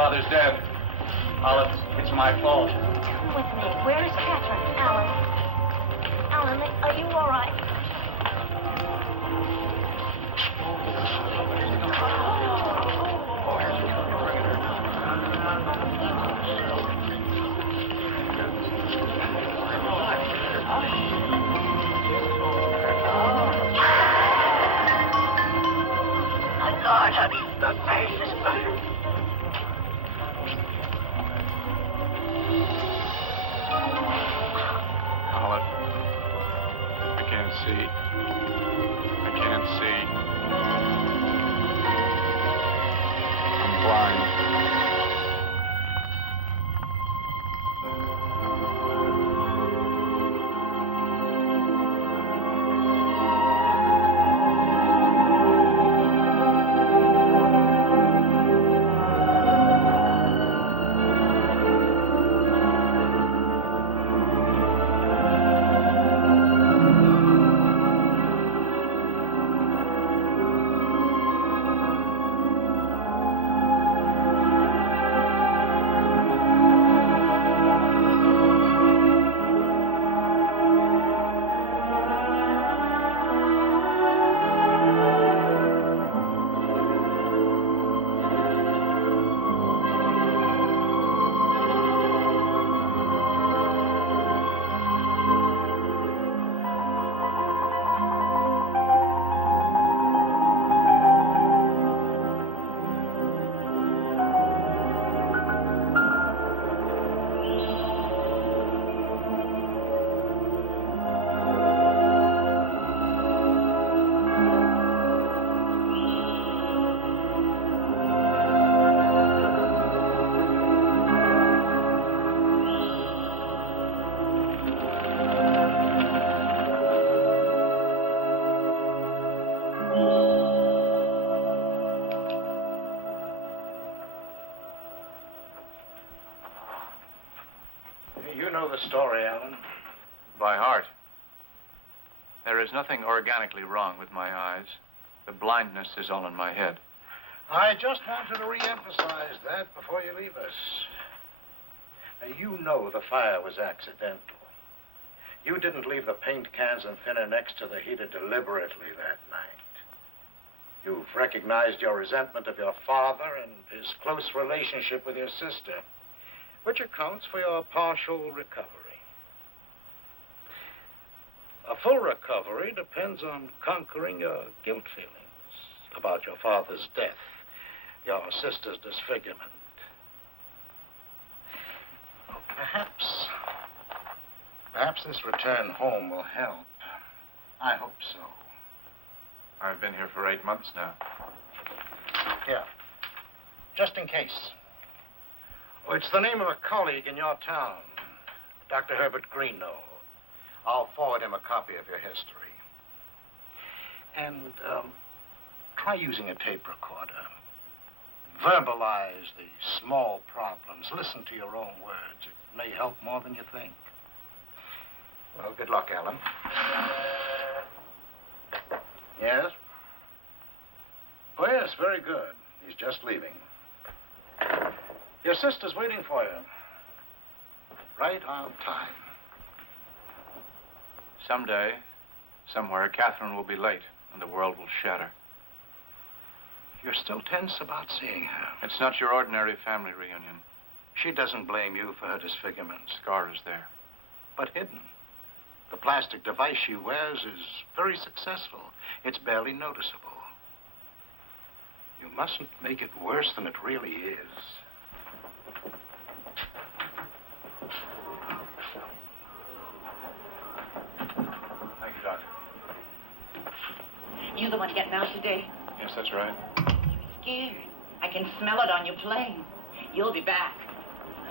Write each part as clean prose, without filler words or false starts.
Father's dead. Olive, it's my fault. Come with me. Where is Catherine? Alan. Alan, are you all right? Lord, honey, the face is burning. Olive, I can't see. I can't see. I'm blind. You know the story, Alan. By heart. There is nothing organically wrong with my eyes. The blindness is all in my head. I just wanted to re-emphasize that before you leave us. Now, you know the fire was accidental. You didn't leave the paint cans and thinner next to the heater deliberately that night. You've recognized your resentment of your father and his close relationship with your sister, which accounts for your partial recovery. A full recovery depends on conquering your guilt feelings about your father's death, your sister's disfigurement. Well, perhaps this return home will help. I hope so. I've been here for 8 months now. Here, just in case. Oh, it's the name of a colleague in your town, Dr. Herbert Greenough. I'll forward him a copy of your history. And try using a tape recorder. Verbalize the small problems. Listen to your own words. It may help more than you think. Well, good luck, Alan. Yes? Oh, yes, very good. He's just leaving. Your sister's waiting for you. Right on time. Someday, somewhere, Catherine will be late and the world will shatter. You're still tense about seeing her. It's not your ordinary family reunion. She doesn't blame you for her disfigurement. Scar is there. But hidden. The plastic device she wears is very successful. It's barely noticeable. You mustn't make it worse than it really is. Thank you, Doctor. You the one getting out today? Yes, that's right. Scared. I can smell it on your plane. You'll be back.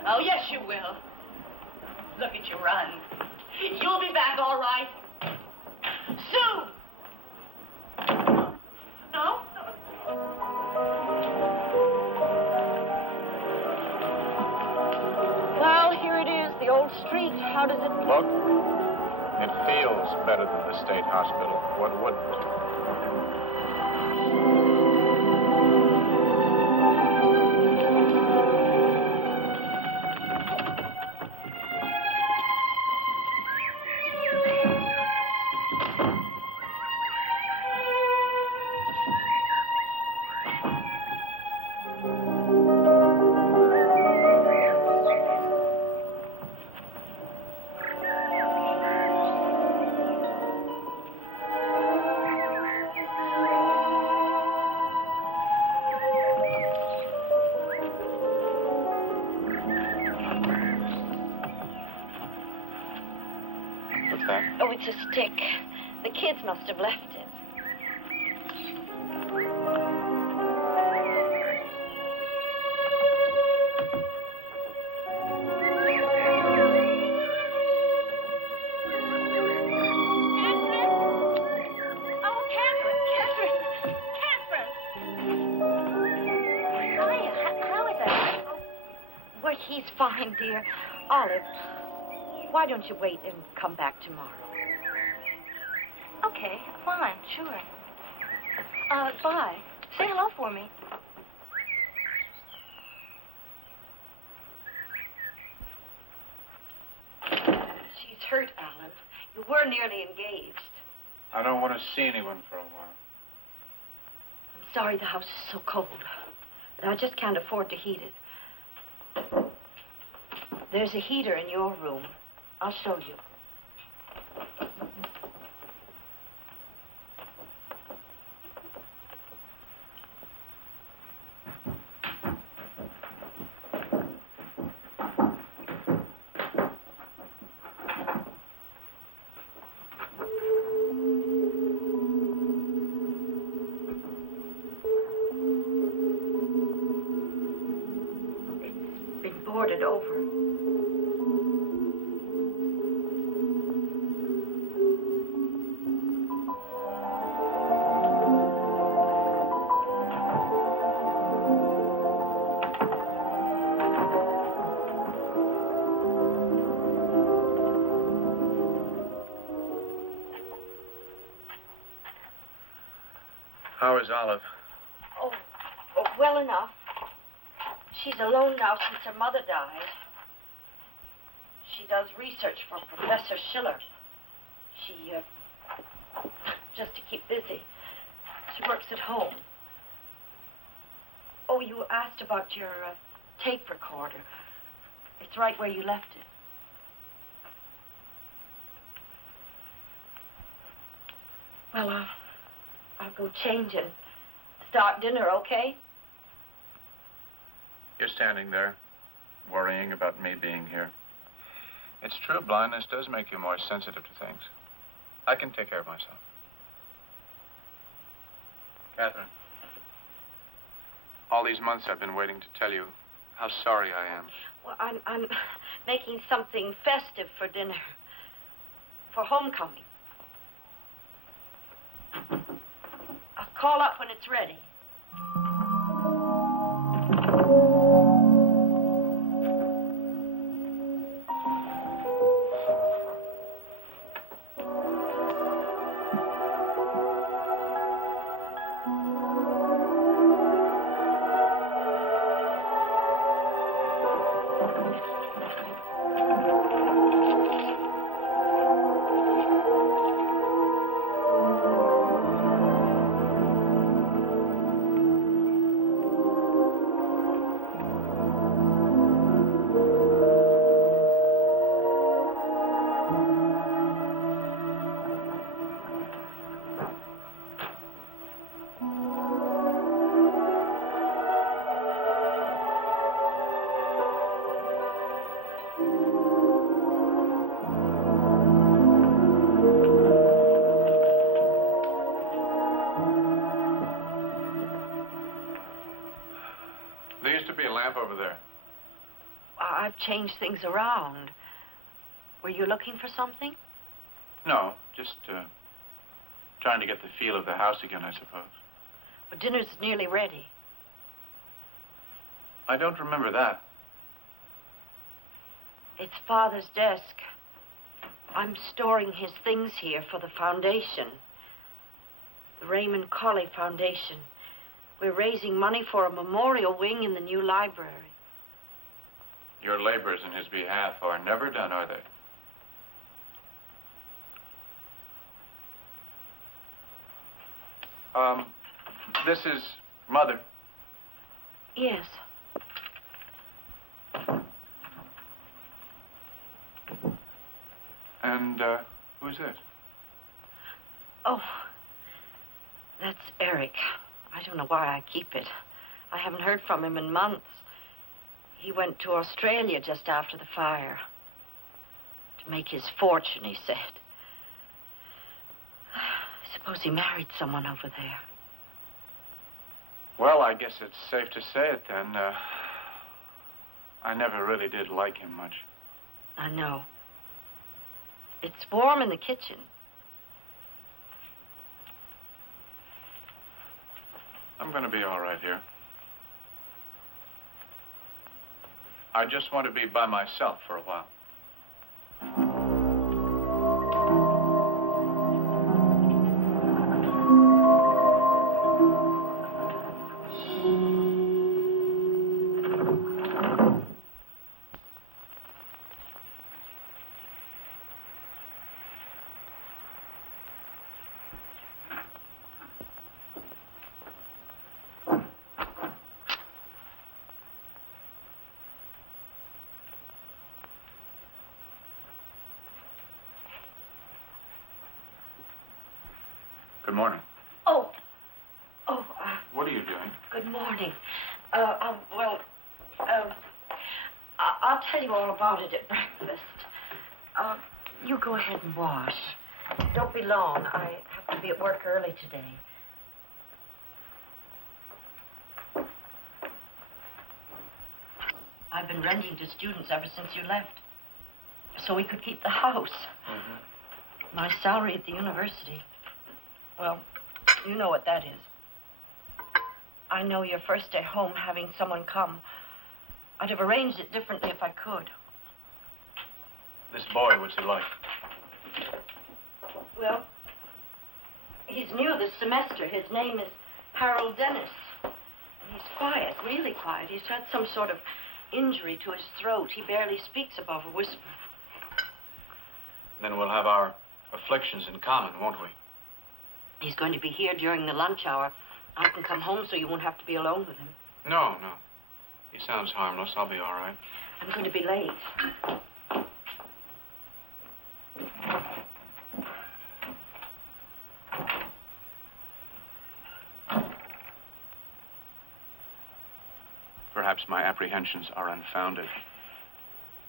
Oh, yes, you will. Look at you run. You'll be back, all right. Soon. No? Well, here it is, the old street. How does it Look, it feels better than the state hospital. What wouldn't? It's a stick. The kids must have left it. He's fine, dear. Olive, why don't you wait and come back tomorrow? Okay, fine, sure. Bye. Say hello for me. She's hurt, Alan. You were nearly engaged. I don't want to see anyone for a while. I'm sorry the house is so cold, but I just can't afford to heat it. There's a heater in your room. I'll show you. It's been boarded over. How is Olive? Oh, well enough. She's alone now since her mother died. She does research for Professor Schiller. She, just to keep busy. She works at home. Oh, you asked about your tape recorder. It's right where you left it. Well, I'll go change and start dinner, okay? You're standing there, worrying about me being here. It's true, blindness does make you more sensitive to things. I can take care of myself. Catherine, all these months I've been waiting to tell you how sorry I am. Well, I'm making something festive for dinner. For homecoming. I'll call up when it's ready. There used to be a lamp over there. I've changed things around. Were you looking for something? No, just trying to get the feel of the house again, I suppose. Well, dinner's nearly ready. I don't remember that. It's Father's desk. I'm storing his things here for the foundation. The Raymond Colley Foundation. We're raising money for a memorial wing in the new library. Your labors in his behalf are never done, are they? This is Mother. Yes. And, who's this? Oh, that's Eric. I don't know why I keep it. I haven't heard from him in months. He went to Australia just after the fire. To make his fortune, he said. Suppose he married someone over there. Well, I guess it's safe to say it then. I never really did like him much. I know. It's warm in the kitchen. I'm going to be all right here. I just want to be by myself for a while. Good morning. Oh. What are you doing? Good morning. I'll tell you all about it at breakfast. You go ahead and wash. Don't be long. I have to be at work early today. I've been renting to students ever since you left, so we could keep the house. Mm-hmm. My salary at the university. Well, you know what that is. I know your first day home having someone come. I'd have arranged it differently if I could. This boy, what's he like? Well, he's new this semester. His name is Harold Dennis. He's quiet, really quiet. He's had some sort of injury to his throat. He barely speaks above a whisper. Then we'll have our afflictions in common, won't we? He's going to be here during the lunch hour. I can come home so you won't have to be alone with him. No. He sounds harmless. I'll be all right. I'm going to be late. Perhaps my apprehensions are unfounded.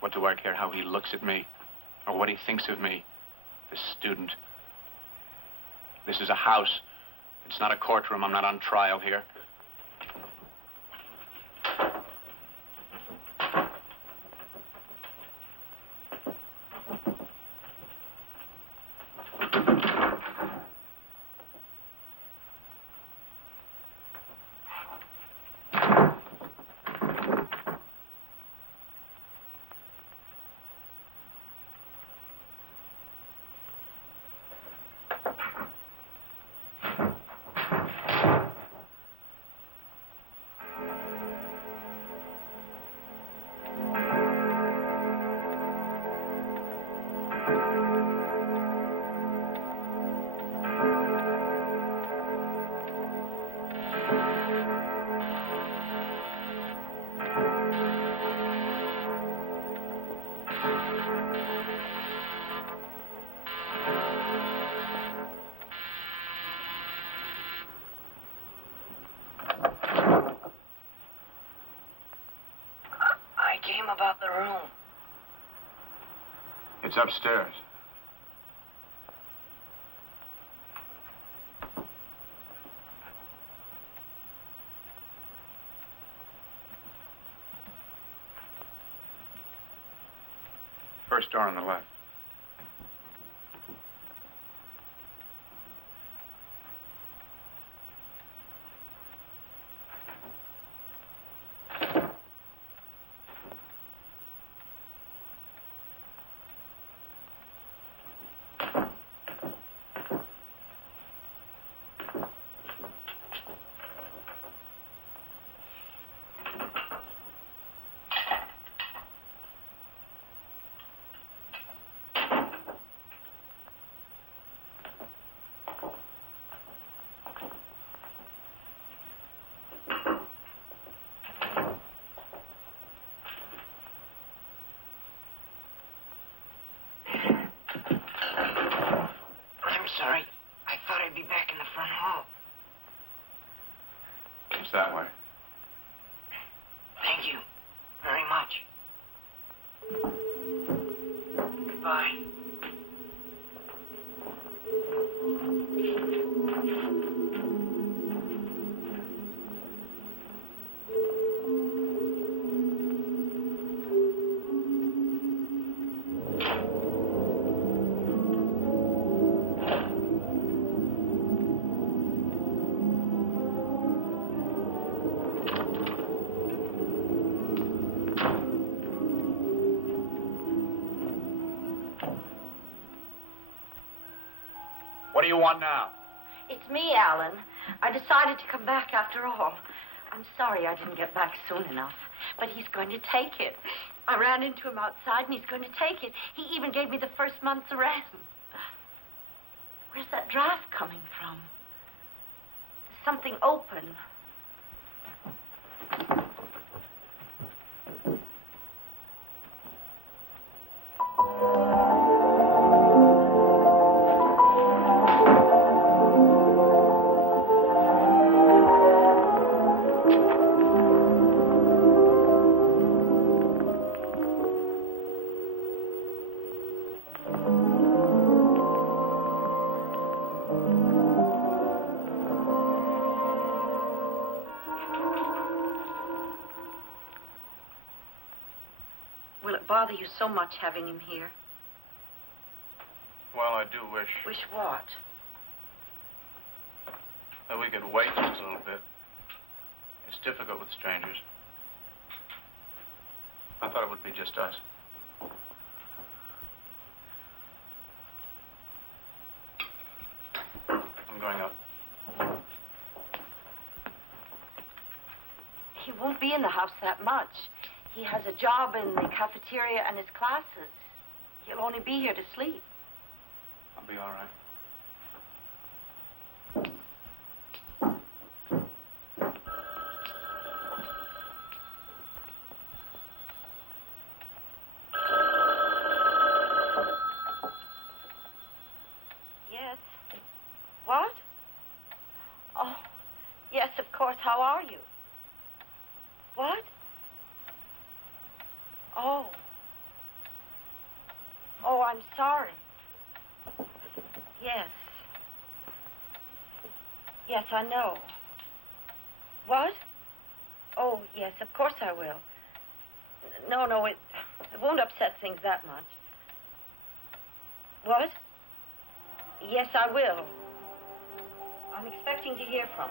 What do I care how he looks at me or what he thinks of me? This student. This is a house. It's not a courtroom. I'm not on trial here. About the room. It's upstairs. First door on the left. Sorry. I thought I'd be back in the front hall. It's that way. Thank you very much. Goodbye. What do you want now? It's me, Alan. I decided to come back after all. I'm sorry I didn't get back soon enough, but he's going to take it. I ran into him outside, and he's going to take it. He even gave me the first month's rent. Where's that draft coming from? There's something open. Bother you so much having him here? Well, I do wish. Wish what? That we could wait just a little bit. It's difficult with strangers. I thought it would be just us. I'm going up. He won't be in the house that much. He has a job in the cafeteria and his classes. He'll only be here to sleep. I'll be all right. Yes. What? Oh, yes, of course. How are you? What? Oh. Oh, I'm sorry. Yes. Yes, I know. What? Oh, yes, of course I will. No, it won't upset things that much. What? Yes, I will. I'm expecting to hear from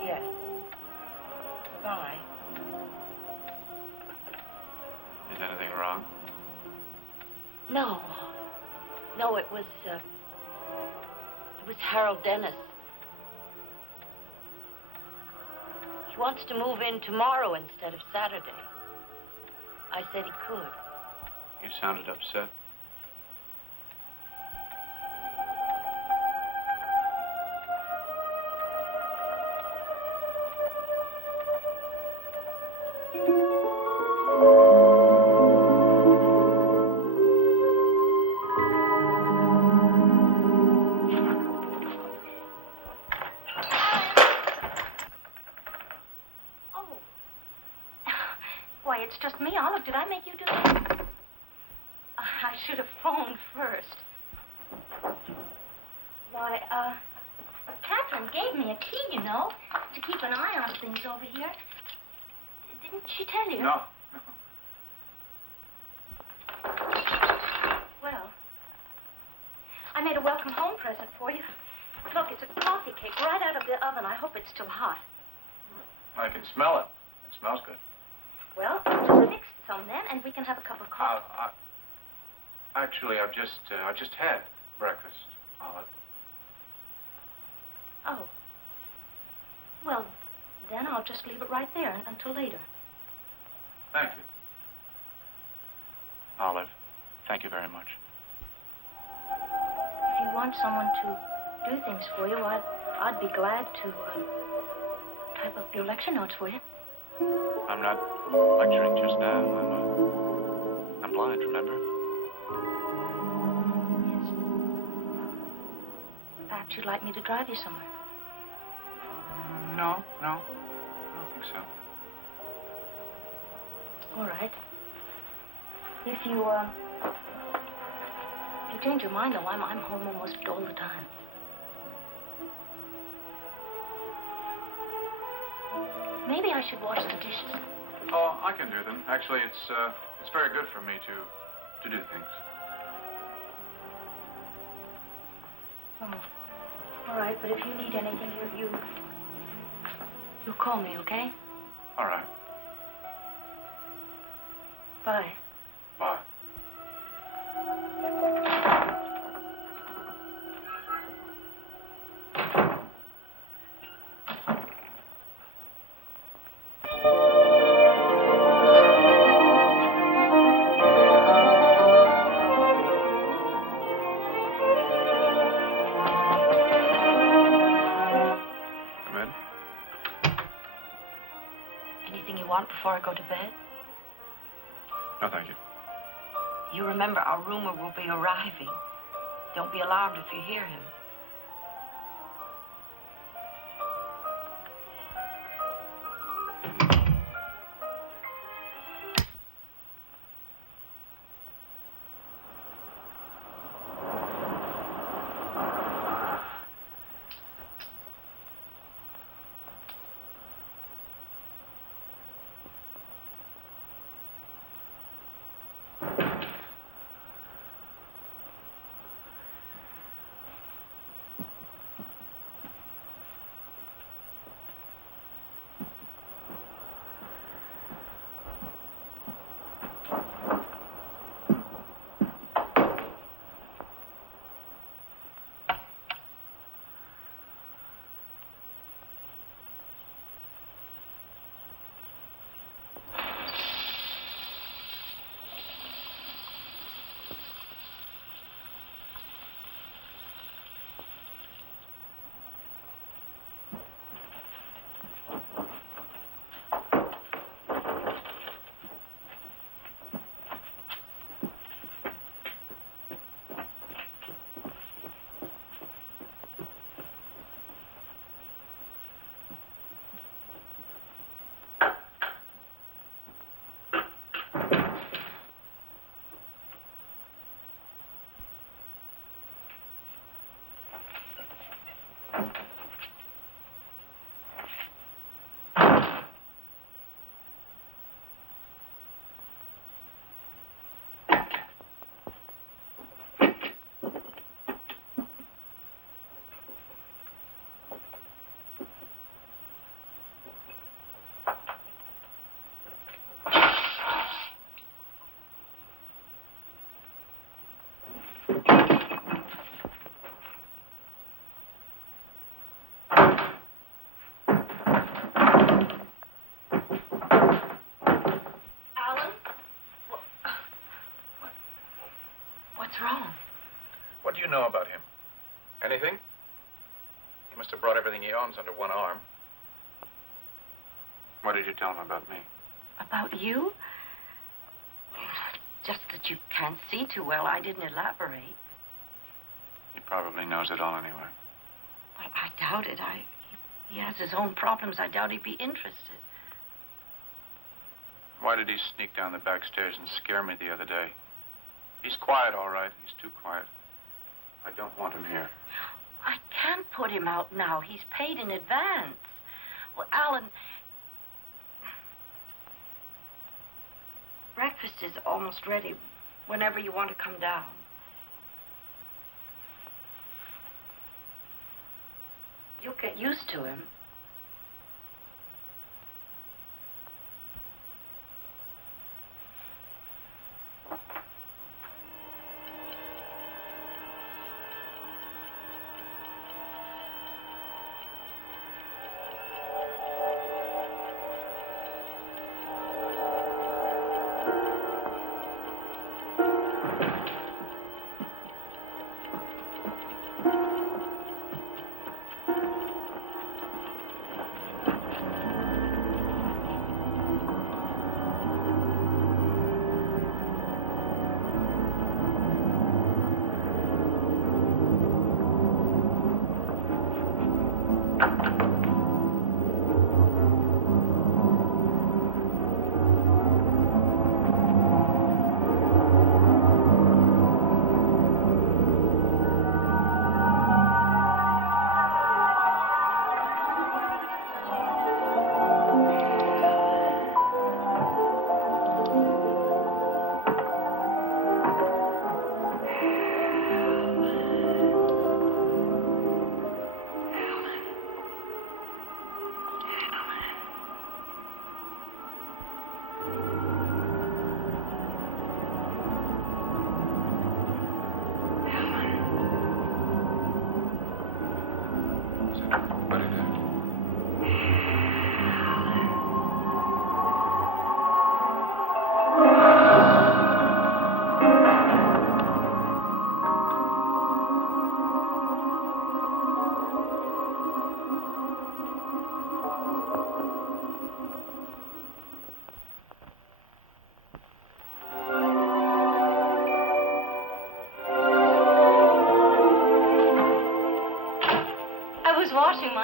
you. Yes. Goodbye. Is anything wrong? No. No, it was Harold Dennis. He wants to move in tomorrow instead of Saturday. I said he could. You sounded upset. It's just me, Olive. Did I make you do that? I should have phoned first. Why, Catherine gave me a key, you know, to keep an eye on things over here. Didn't she tell you? No. Well, I made a welcome home present for you. Look, it's a coffee cake right out of the oven. I hope it's still hot. I can smell it. It smells good. Well, just mix some then, and we can have a cup of coffee. Actually, I've just had breakfast, Olive. Oh. Well, then I'll just leave it right there until later. Thank you. Olive, thank you very much. If you want someone to do things for you, I'd be glad to type up your lecture notes for you. I'm not lecturing just now. I'm blind, remember? Yes. Perhaps you'd like me to drive you somewhere. No, I don't think so. All right. If you change your mind, though, I'm home almost all the time. Maybe I should wash the dishes. Oh, I can do them. Actually, it's very good for me to do things. Oh, all right. But if you need anything, you call me, okay? All right. Bye. Bye. before I go to bed? No, thank you. You remember our roomer will be arriving. Don't be alarmed if you hear him. What's wrong? What do you know about him? Anything? He must have brought everything he owns under one arm. What did you tell him about me? About you? Just that you can't see too well. I didn't elaborate. He probably knows it all anyway. Well, I doubt it. He has his own problems. I doubt he'd be interested. Why did he sneak down the back stairs and scare me the other day? He's quiet, all right. He's too quiet. I don't want him here. I can't put him out now. He's paid in advance. Well, Alan, breakfast is almost ready. Whenever you want to come down. You'll get used to him.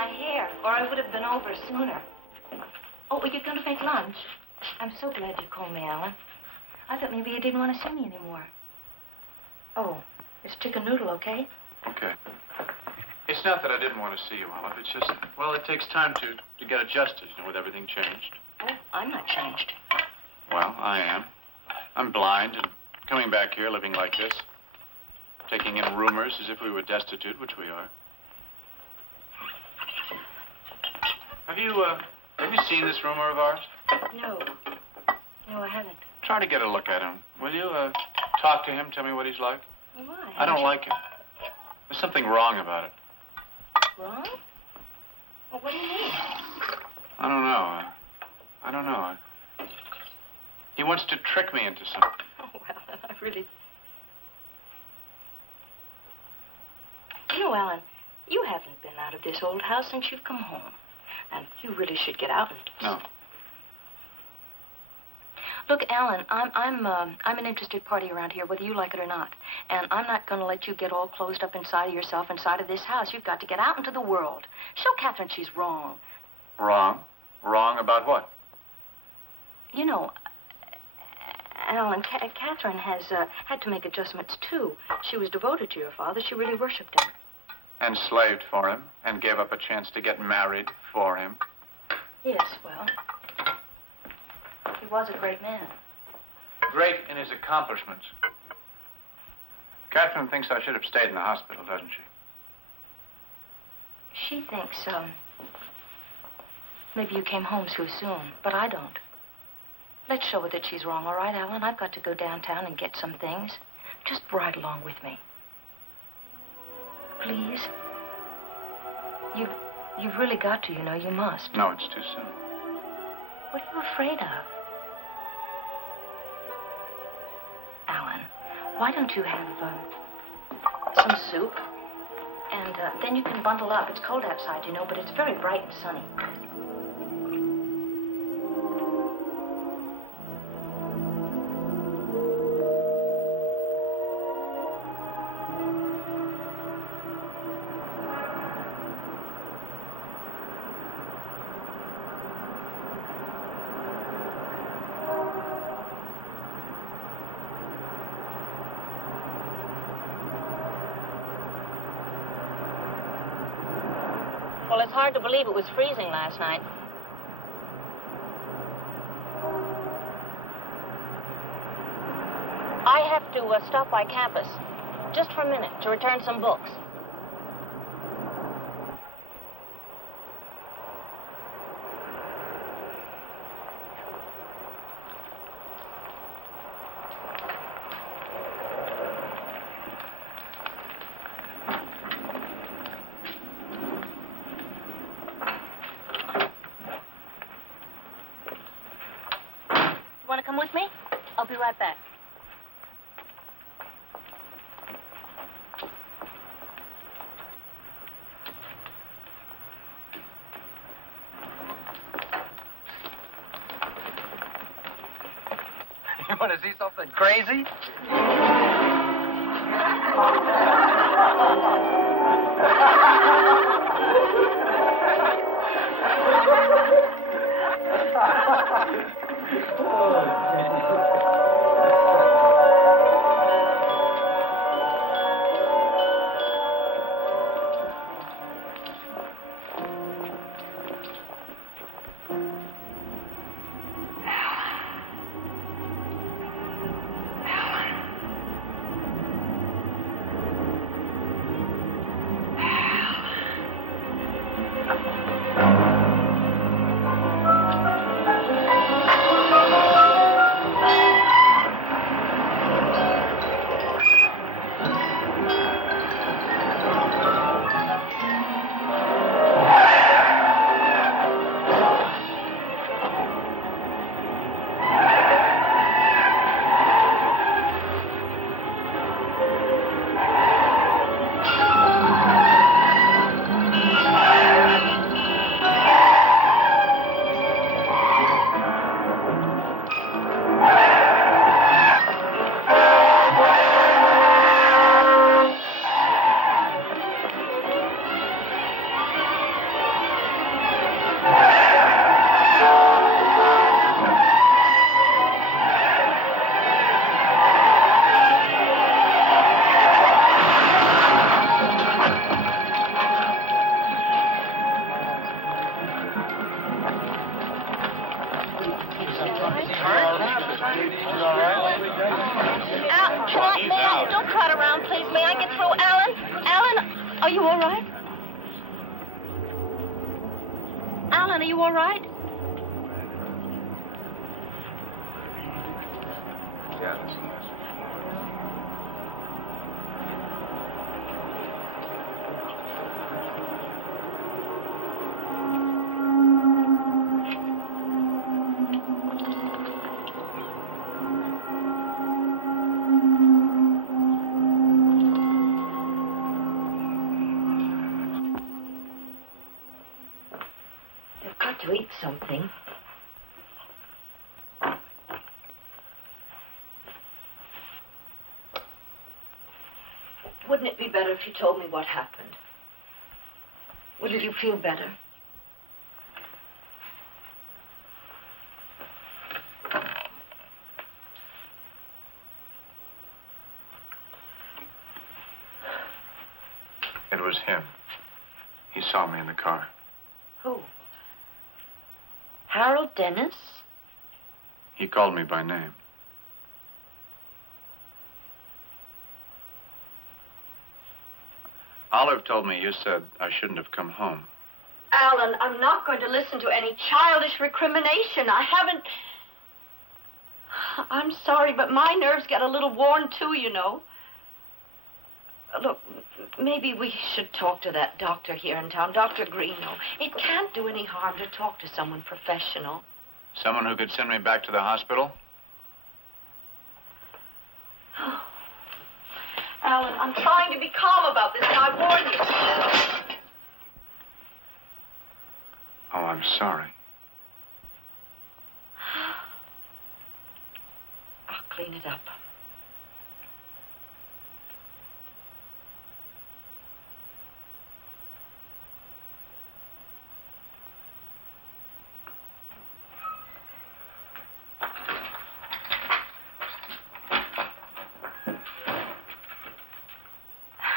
my hair, or I would have been over sooner. Oh, are you going to make lunch? I'm so glad you called me, Alan. I thought maybe you didn't want to see me anymore. Oh, is chicken noodle okay? Okay. It's not that I didn't want to see you, Olive. It's just, well, it takes time to get adjusted, you know, with everything changed. Oh, I'm not changed. Well, I am. I'm blind and coming back here living like this. Taking in rumors as if we were destitute, which we are. Have you seen this rumor of ours? No. No, I haven't. Try to get a look at him, will you? Talk to him, tell me what he's like. Why? I don't like him. There's something wrong about it. Wrong? Well, what do you mean? I don't know. I don't know. He wants to trick me into something. Oh, well, I really... You know, Alan, you haven't been out of this old house since you've come home. And you really should get out and... No. Look, Alan, I'm an interested party around here, whether you like it or not. And I'm not going to let you get all closed up inside of yourself, inside of this house. You've got to get out into the world. Show Catherine she's wrong. Wrong? Wrong about what? You know, Alan, Catherine has had to make adjustments, too. She was devoted to your father. She really worshipped him. And slaved for him, and gave up a chance to get married for him. Yes, well, he was a great man. Great in his accomplishments. Catherine thinks I should have stayed in the hospital, doesn't she? She thinks, maybe you came home too soon, but I don't. Let's show her that she's wrong, all right, Alan? I've got to go downtown and get some things. Just ride along with me. Please? You've really got to, you know, you must. No, it's too soon. What are you afraid of? Alan, why don't you have, some soup? And, then you can bundle up. It's cold outside, you know, but it's very bright and sunny. Well, it's hard to believe it was freezing last night. I have to stop by campus, just for a minute, to return some books. Want to come with me? I'll be right back. You want to see something crazy? Come on, don't crowd around, please. May I get through? Alan? Alan, are you all right? Alan, are you all right? Yeah, listen. You've got to eat something. Wouldn't it be better if you told me what happened? Wouldn't you feel better? It was him. He saw me in the car. Who? Harold Dennis? He called me by name. Olive told me you said I shouldn't have come home. Alan, I'm not going to listen to any childish recrimination. I haven't... I'm sorry, but my nerves get a little worn, too, you know. Look, maybe we should talk to that doctor here in town, Dr. Greeno. It can't do any harm to talk to someone professional. Someone who could send me back to the hospital? Alan, I'm trying to be calm about this, and I warn you. Oh, I'm sorry. I'll clean it up.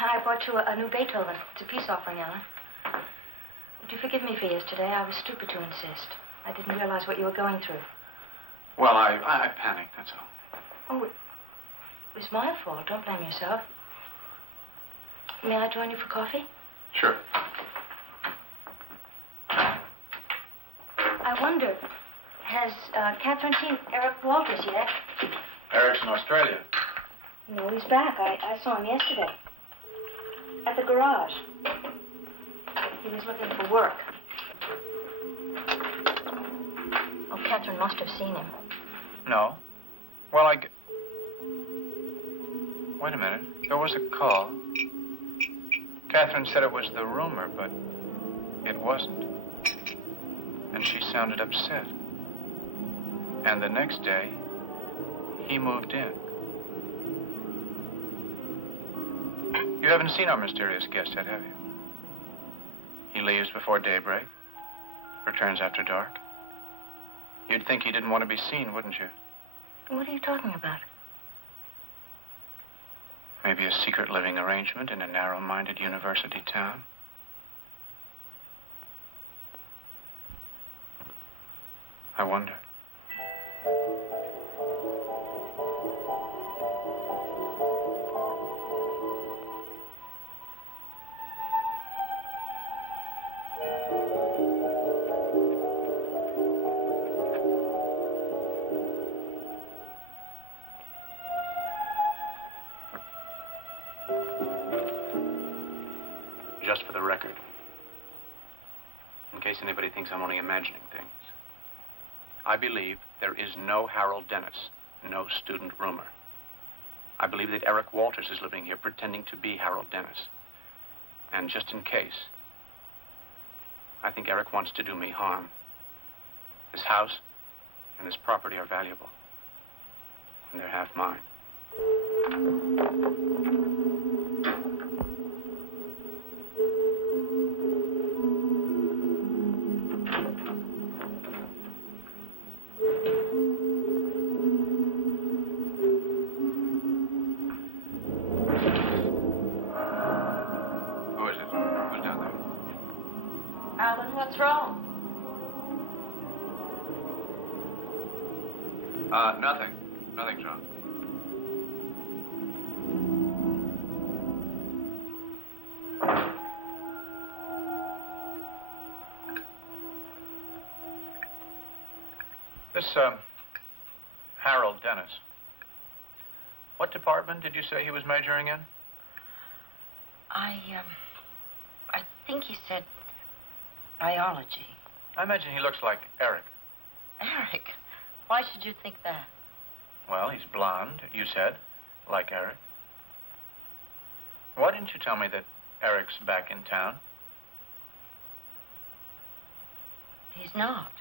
I bought you a new Beethoven. It's a peace offering, Alan. Would you forgive me for yesterday? I was stupid to insist. I didn't realize what you were going through. Well, I panicked, that's all. Oh, it was my fault. Don't blame yourself. May I join you for coffee? Sure. I wonder, has Catherine seen Eric Walters yet? Eric's in Australia. No, he's back. I saw him yesterday. At the garage. He was looking for work. Oh, Catherine must have seen him. No. Well, Wait a minute. There was a call. Catherine said it was the rumor, but it wasn't. And she sounded upset. And the next day, he moved in. You haven't seen our mysterious guest yet, have you? He leaves before daybreak, returns after dark. You'd think he didn't want to be seen, wouldn't you? What are you talking about? Maybe a secret living arrangement in a narrow-minded university town. I wonder. Just for the record, in case anybody thinks I'm only imagining things, I believe there is no Harold Dennis, no student rumor. I believe that Eric Walters is living here pretending to be Harold Dennis. And just in case, I think Eric wants to do me harm. This house and this property are valuable, and they're half mine. Alan, what's wrong? Nothing. Nothing, Joan. This, Harold Dennis. What department did you say he was majoring in? I think he said biology. I imagine he looks like Eric. Eric? Why should you think that? Well, he's blonde, you said, like Eric. Why didn't you tell me that Eric's back in town? He's not.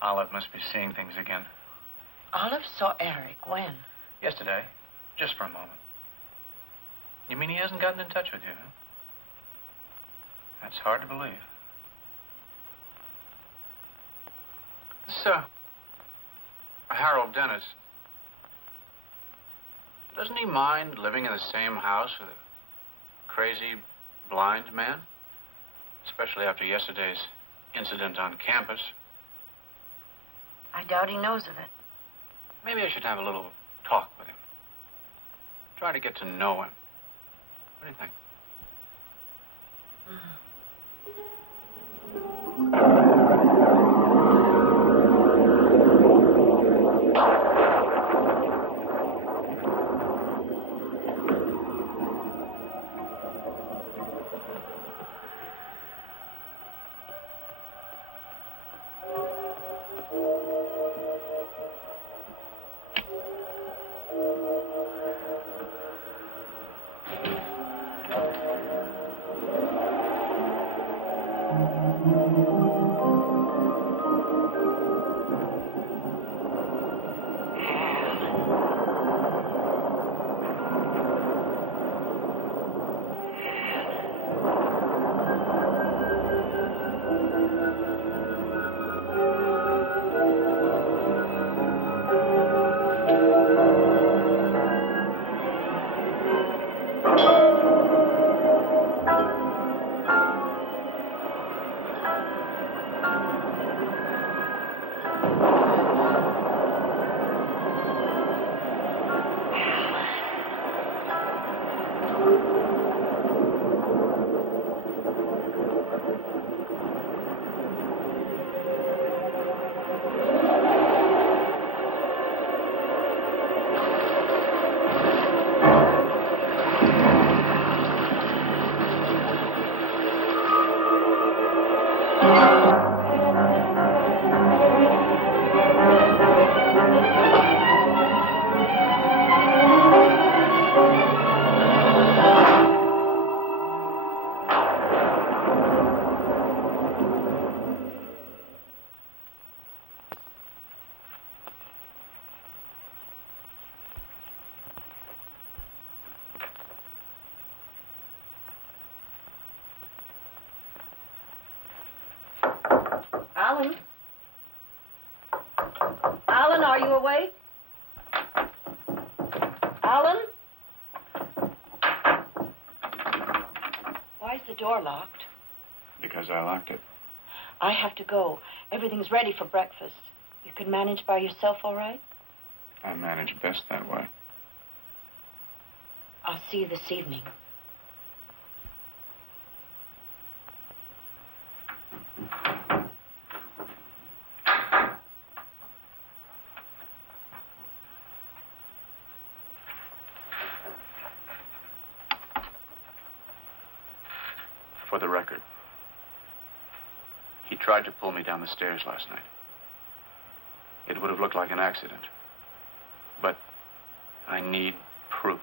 Olive must be seeing things again. Olive saw Eric when? Yesterday, just for a moment. You mean he hasn't gotten in touch with you, huh? That's hard to believe. This, Harold Dennis, doesn't he mind living in the same house with a crazy, blind man? Especially after yesterday's incident on campus. I doubt he knows of it. Maybe I should have a little talk with him. Try to get to know him. What do you think? Allan? Allan, are you awake? Allan? Why is the door locked? Because I locked it. I have to go. Everything's ready for breakfast. You can manage by yourself, all right? I manage best that way. I'll see you this evening. For the record, he tried to pull me down the stairs last night. It would have looked like an accident. But I need proof.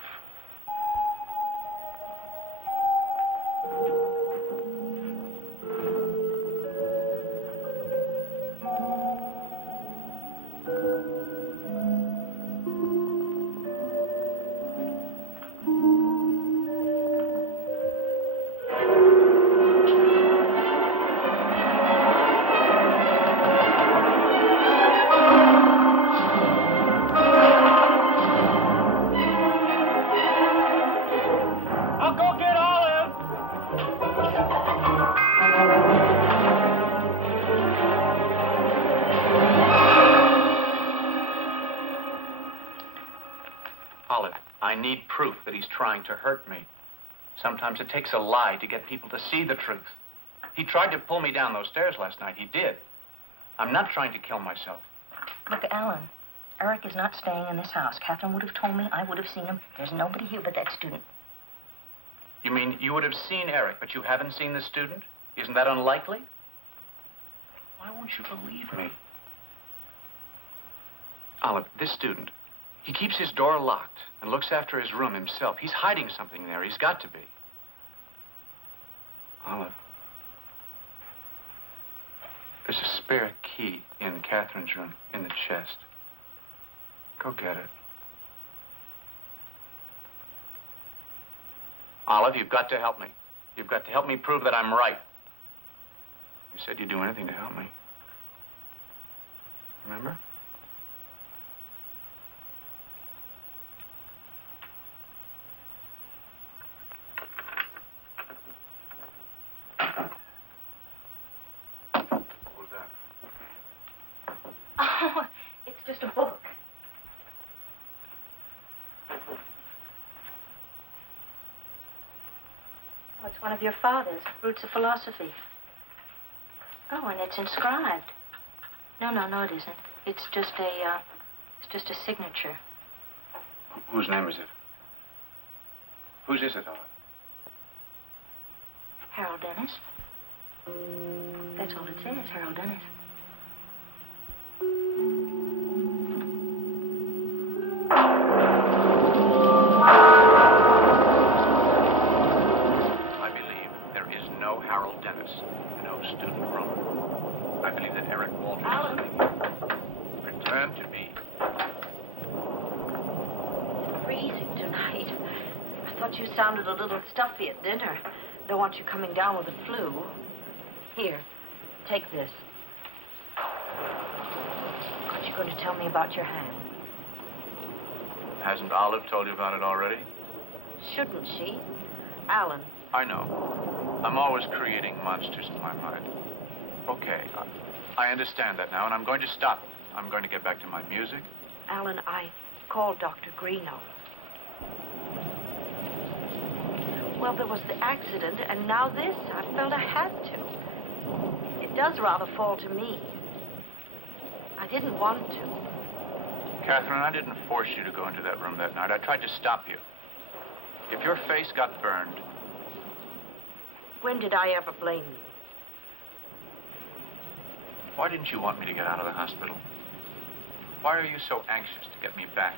Olive, I need proof that he's trying to hurt me. Sometimes it takes a lie to get people to see the truth. He tried to pull me down those stairs last night. He did. I'm not trying to kill myself. Look, Alan, Eric is not staying in this house. Catherine would have told me. I would have seen him. There's nobody here but that student. You mean you would have seen Eric, but you haven't seen the student? Isn't that unlikely? Why won't you believe me? Olive, this student, he keeps his door locked and looks after his room himself. He's hiding something there. He's got to be. Olive, there's a spare key in Catherine's room, in the chest. Go get it. Olive, you've got to help me. You've got to help me prove that I'm right. You said you'd do anything to help me. Remember? What was that? Oh, it's just a book. Oh, it's one of your father's, Roots of Philosophy. Oh, and it's inscribed. No, it isn't. It's just a signature. Whose name is it? Whose is it, Olive? Harold Dennis. That's all it says, Harold Dennis. I believe there is no Harold Dennis, no student room. I believe that Eric Walters is living here. Return to me. Freezing tonight. I thought you sounded a little stuffy at dinner. Don't want you coming down with the flu. Here, take this. Aren't you going to tell me about your hand? Hasn't Olive told you about it already? Shouldn't she? Alan. I know. I'm always creating monsters in my mind. Okay, I understand that now, and I'm going to stop. I'm going to get back to my music. Alan, I called Dr. Greeno. Well, there was the accident, and now this. I felt I had to. It does rather fall to me. I didn't want to. Catherine, I didn't force you to go into that room that night. I tried to stop you. If your face got burned... When did I ever blame you? Why didn't you want me to get out of the hospital? Why are you so anxious to get me back?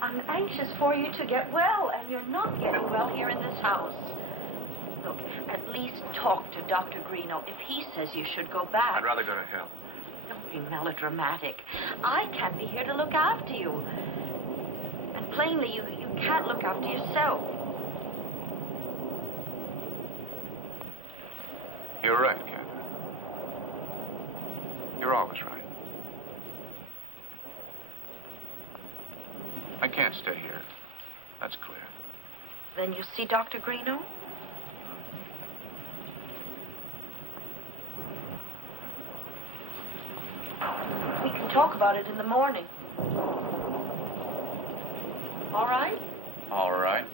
I'm anxious for you to get well, and you're not getting well here in this house. Look, at least talk to Dr. Greeno. If he says you should go back... I'd rather go to hell. Don't be melodramatic. I can't be here to look after you. And plainly, you can't look after yourself. You're right, Catherine. You're always right. I can't stay here. That's clear. Then you see Dr. Greeno? We can talk about it in the morning. All right? All right.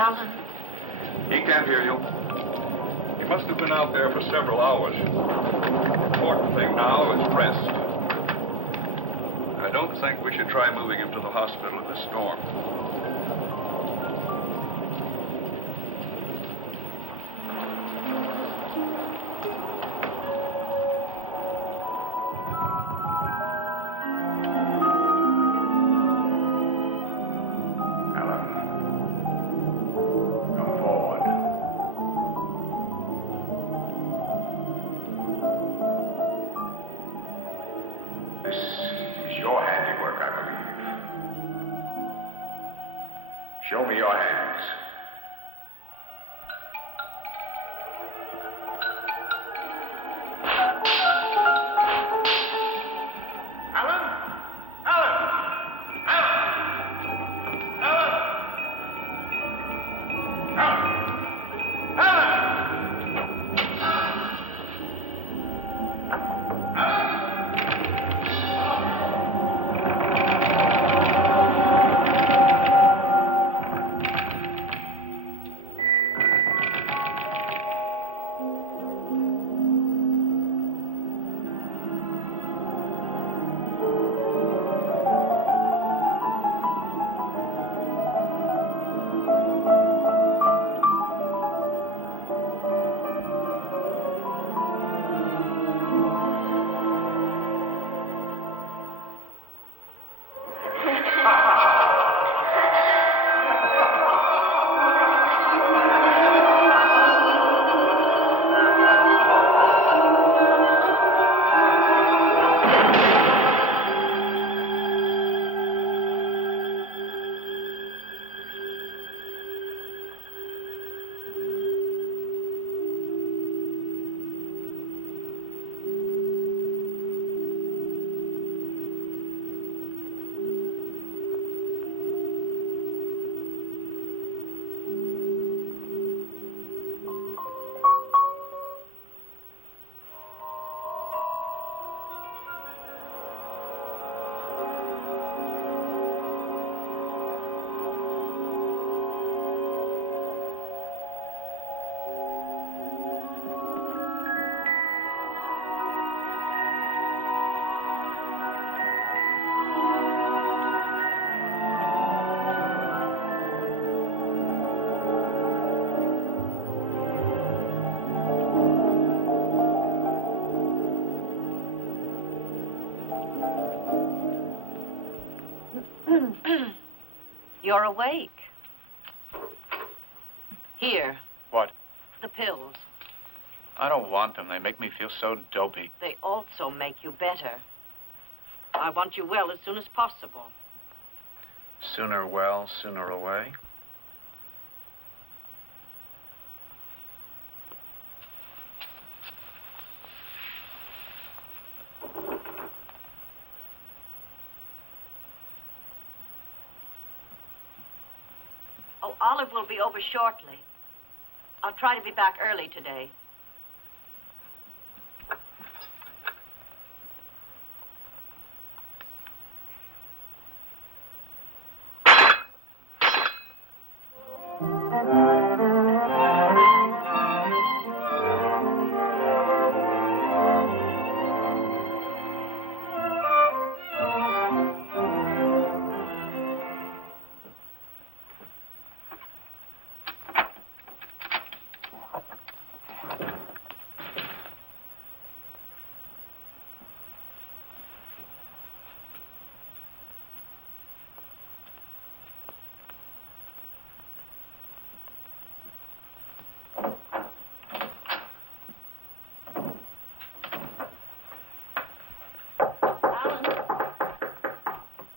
Allan? He can't hear you. He must have been out there for several hours. The important thing now is rest. I don't think we should try moving him to the hospital in this storm. Show me your hands. Allan? Allan! Allan! Allan! Allan! Allan! You're awake. Here. What? The pills. I don't want them. They make me feel so dopey. They also make you better. I want you well as soon as possible. Sooner well, sooner away. Oh, Olive will be over shortly. I'll try to be back early today.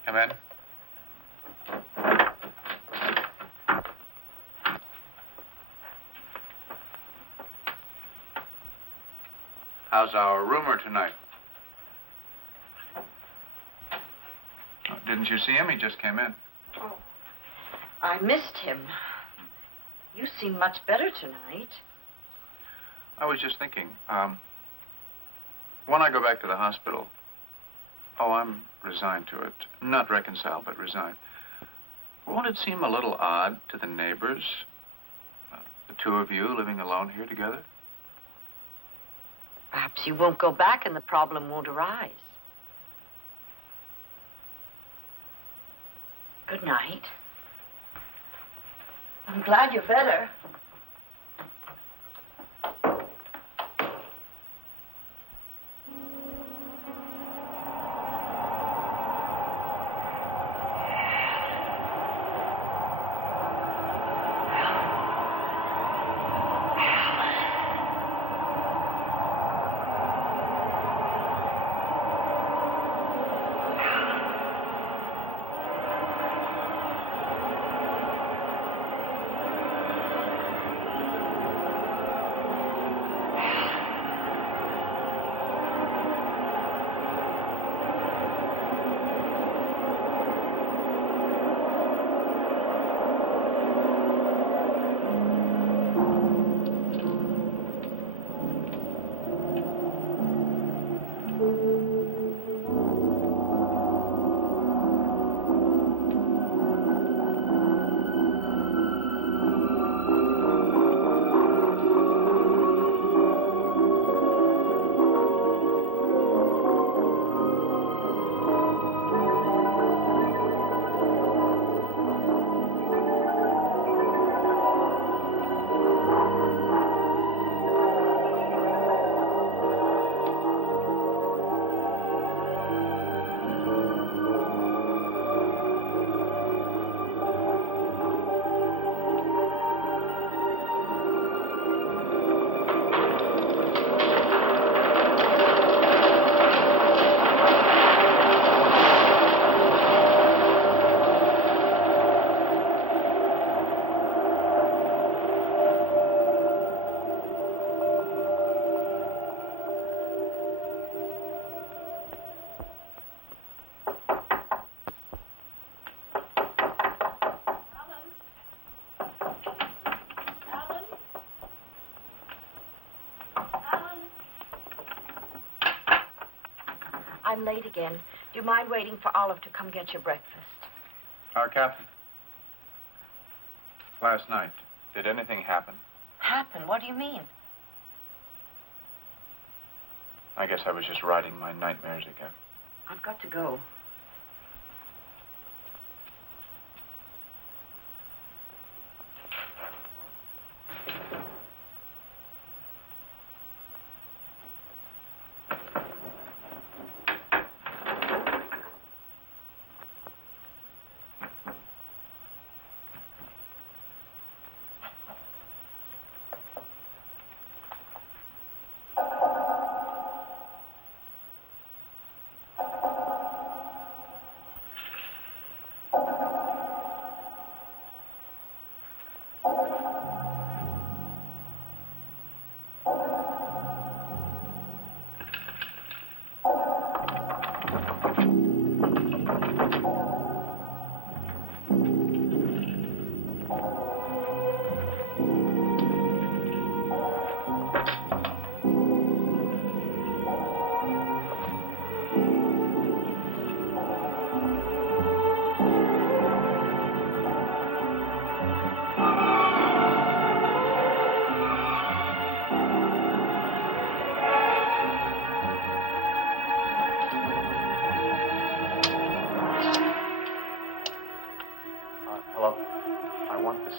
Come in. How's our roomer tonight? Oh, didn't you see him? He just came in. Oh, I missed him. You seem much better tonight. I was just thinking, when I go back to the hospital, I'm resigned to it. Not reconciled, but resigned. Won't it seem a little odd to the neighbors two of you living alone here together? Perhaps you won't go back and the problem won't arise. Good night. I'm glad you're better. I'm late again. Do you mind waiting for Olive to come get your breakfast? Captain. Last night, did anything happen? Happen? What do you mean? I guess I was just riding my nightmares again. I've got to go.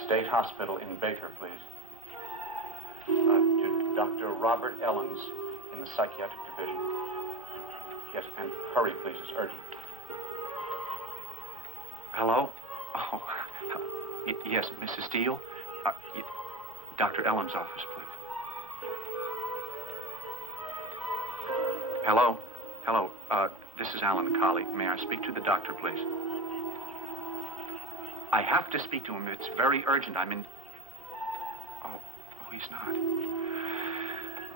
State Hospital in Baker, please. To Dr. Robert Ellens in the psychiatric division. Yes, and hurry, please. It's urgent. Hello? Oh, yes, Mrs. Steele. Dr. Ellens' office, please. Hello? Hello. This is Alan Colley. May I speak to the doctor, please? I have to speak to him. It's very urgent. I'm in... Oh, he's not.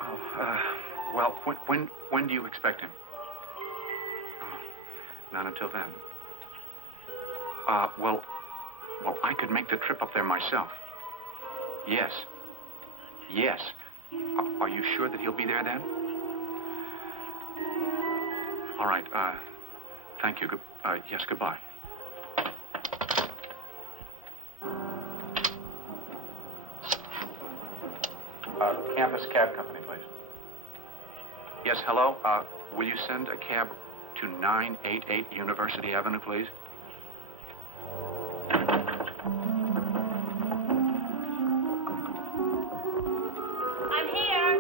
Oh, well, when do you expect him? Oh, not until then. Well, I could make the trip up there myself. Yes. Yes. Are you sure that he'll be there then? All right, thank you. Yes, goodbye. Campus cab company, please. Yes, hello. Will you send a cab to 988 University Avenue, please? I'm here.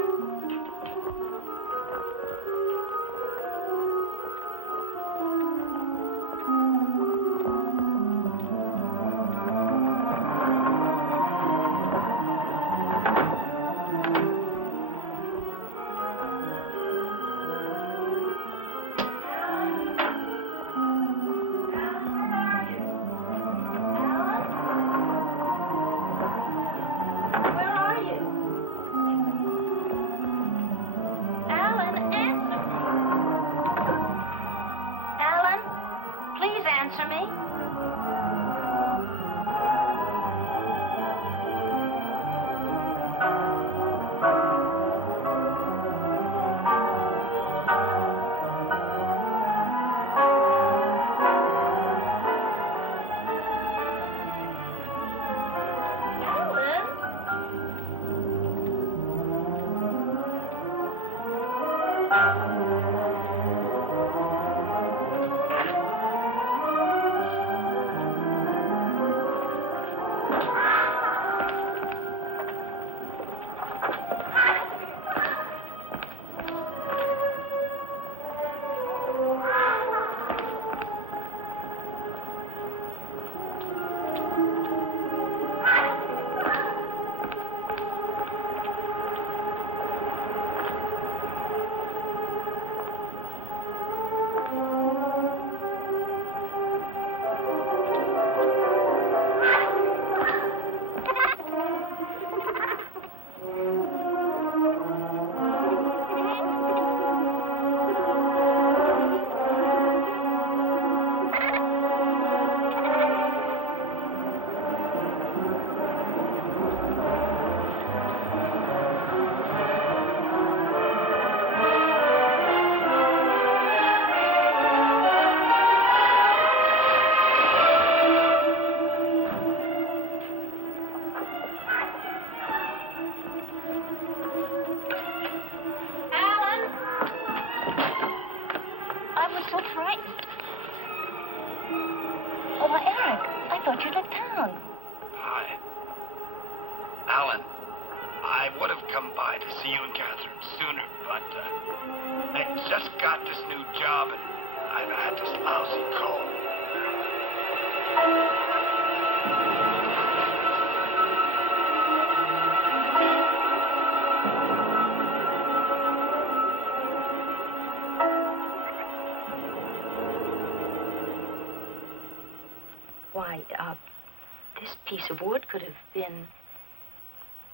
This piece of wood could have been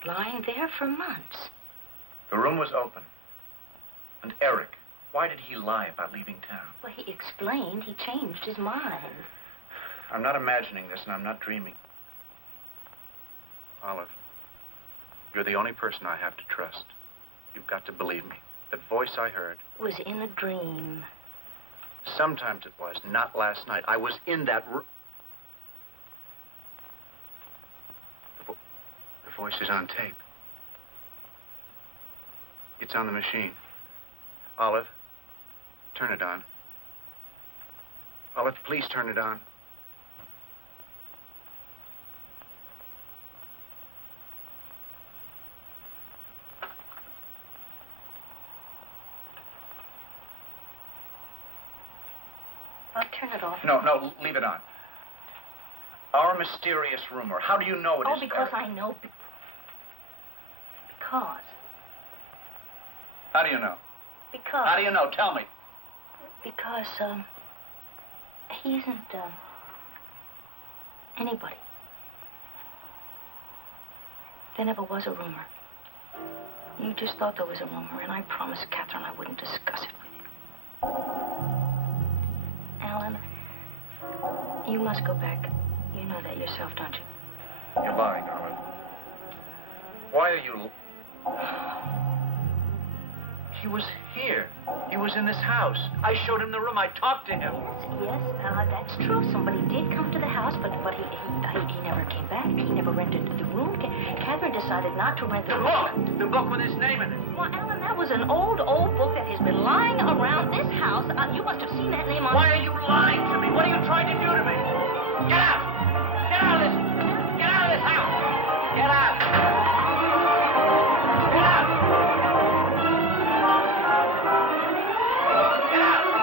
lying there for months. The room was open. And Eric, why did he lie about leaving town? Well, he explained he changed his mind. I'm not imagining this, and I'm not dreaming. Olive, you're the only person I have to trust. You've got to believe me. That voice I heard was in a dream. Sometimes it was, not last night. I was in that room. The voice is on tape. It's on the machine. Olive, turn it on. Olive, please turn it on. I'll turn it off. No, leave it on. Our mysterious rumor. How do you know it is? Oh, because I know. Because. How do you know? Because. How do you know? Tell me. Because, he isn't, anybody. There never was a rumor. You just thought there was a rumor, and I promised Catherine I wouldn't discuss it with you. Alan, you must go back. You know that yourself, don't you? You're lying, Olive. Why are you... He was here. He was in this house. I showed him the room. I talked to him. Yes, that's true. Somebody did come to the house, but he never came back. He never rented the room. Catherine decided not to rent the book. The book with his name in it. Well, Alan, that was an old book that has been lying around this house. You must have seen that name on... Why are you lying to me? What are you trying to do to me? Get out! Get out of this! Get out of this house! Get out! Get out! Get out! Get out!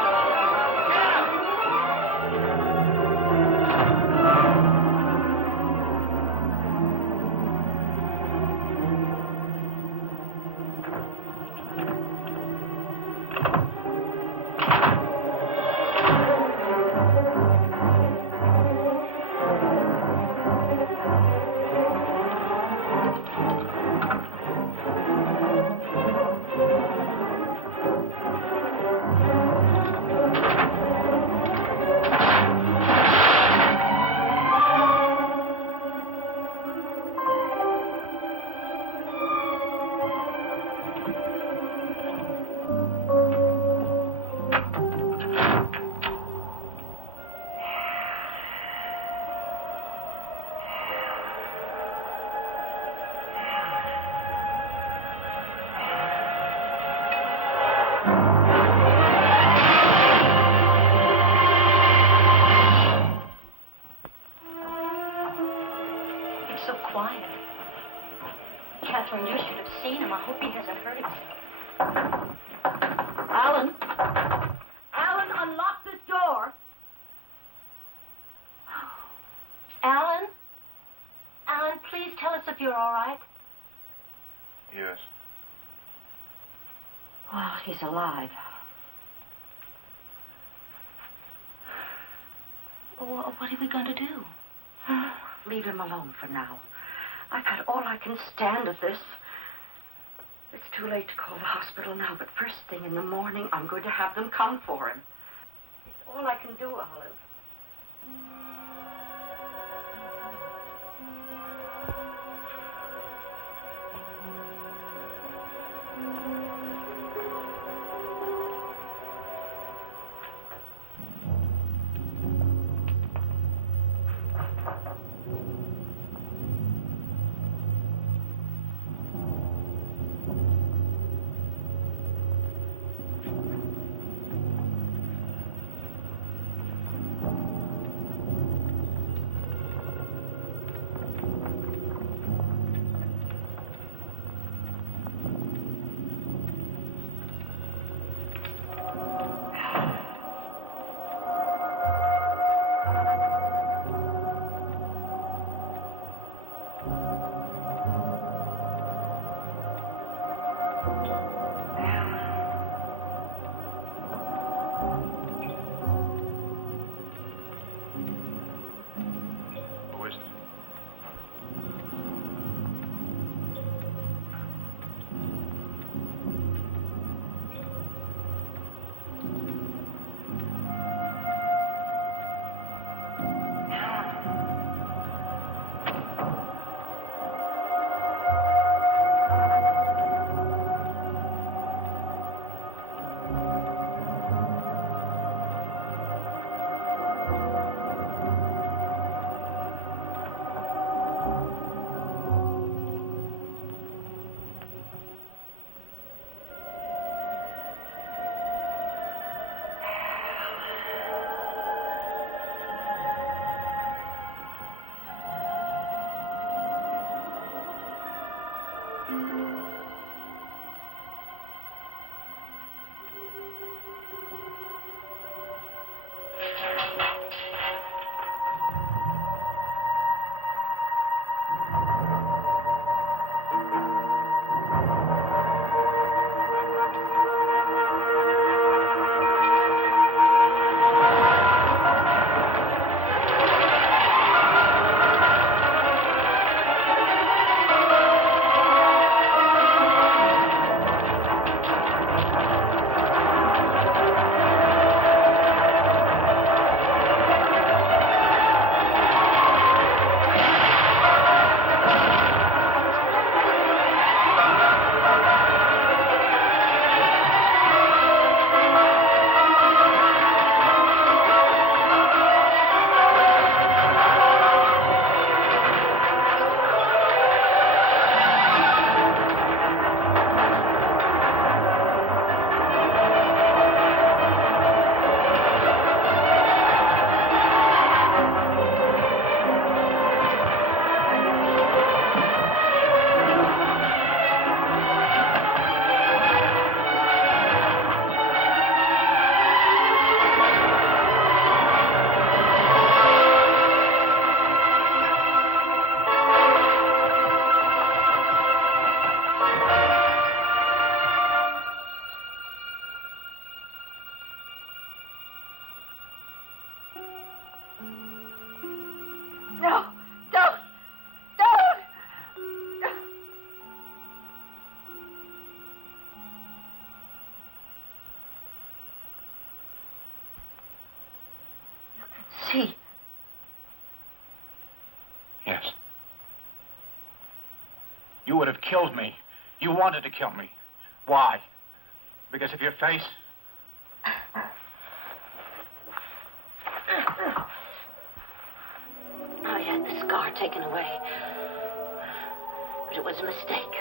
Catherine, you should have seen him. I hope he hasn't hurt himself. Alan? Alan, unlock this door. Alan? Alan, please tell us if you're all right. Yes. Well, he's alive. Well, what are we going to do? Leave him alone for now. I've had all I can stand of this. It's too late to call the hospital now, but first thing in the morning, I'm going to have them come for him. It's all I can do, Olive. No, don't! Don't! You can see. Yes. You would have killed me. You wanted to kill me. Why? Because of your face? I had the scar taken away. But it was a mistake.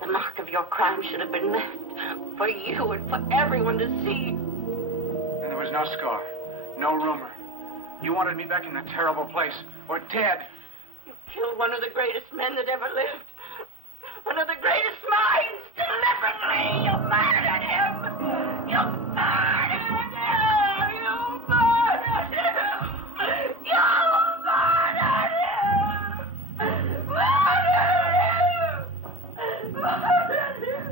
The mark of your crime should have been left for you and for everyone to see. And there was no scar, no rumor. You wanted me back in that terrible place, or dead. You killed one of the greatest men that ever lived. One of the greatest minds deliberately. You murdered him. You murdered him. You murdered him. You murdered him. Murdered him.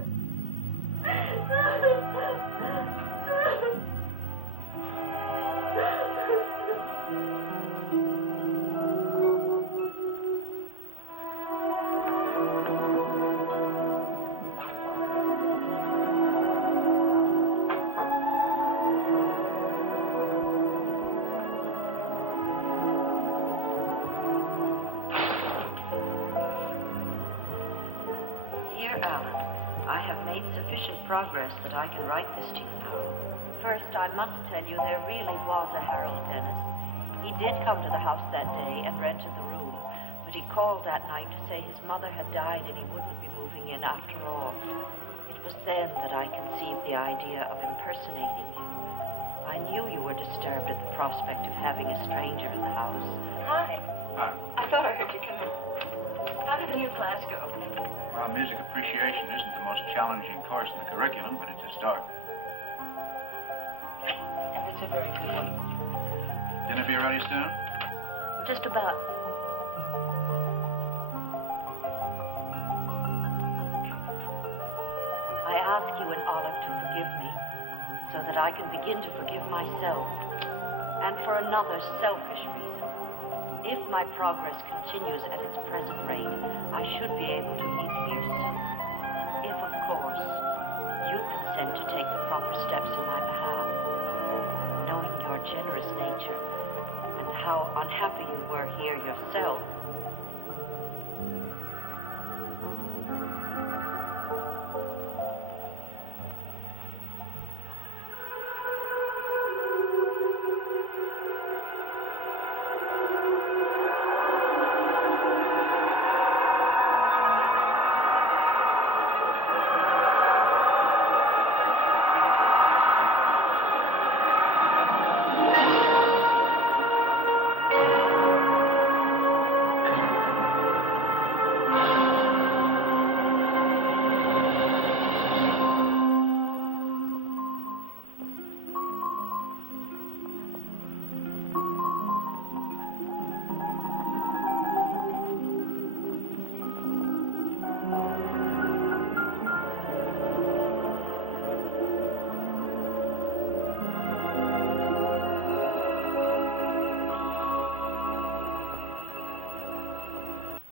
Progress that I can write this to you now. First, I must tell you there really was a Harold Dennis. He did come to the house that day and rented the room, but he called that night to say his mother had died and he wouldn't be moving in after all. It was then that I conceived the idea of impersonating you. I knew you were disturbed at the prospect of having a stranger in the house. Hi. Hi. I thought I heard you come in. How did the new class go? Well, music appreciation isn't the most challenging course in the curriculum, but it's a start. And it's a very good one. Dinner be ready soon? Just about. I ask you and Olive to forgive me so that I can begin to forgive myself. And for another selfish reason. If my progress continues at its present rate, I should be able to leave here soon. If, of course, you consent to take the proper steps in my behalf. Knowing your generous nature and how unhappy you were here yourself,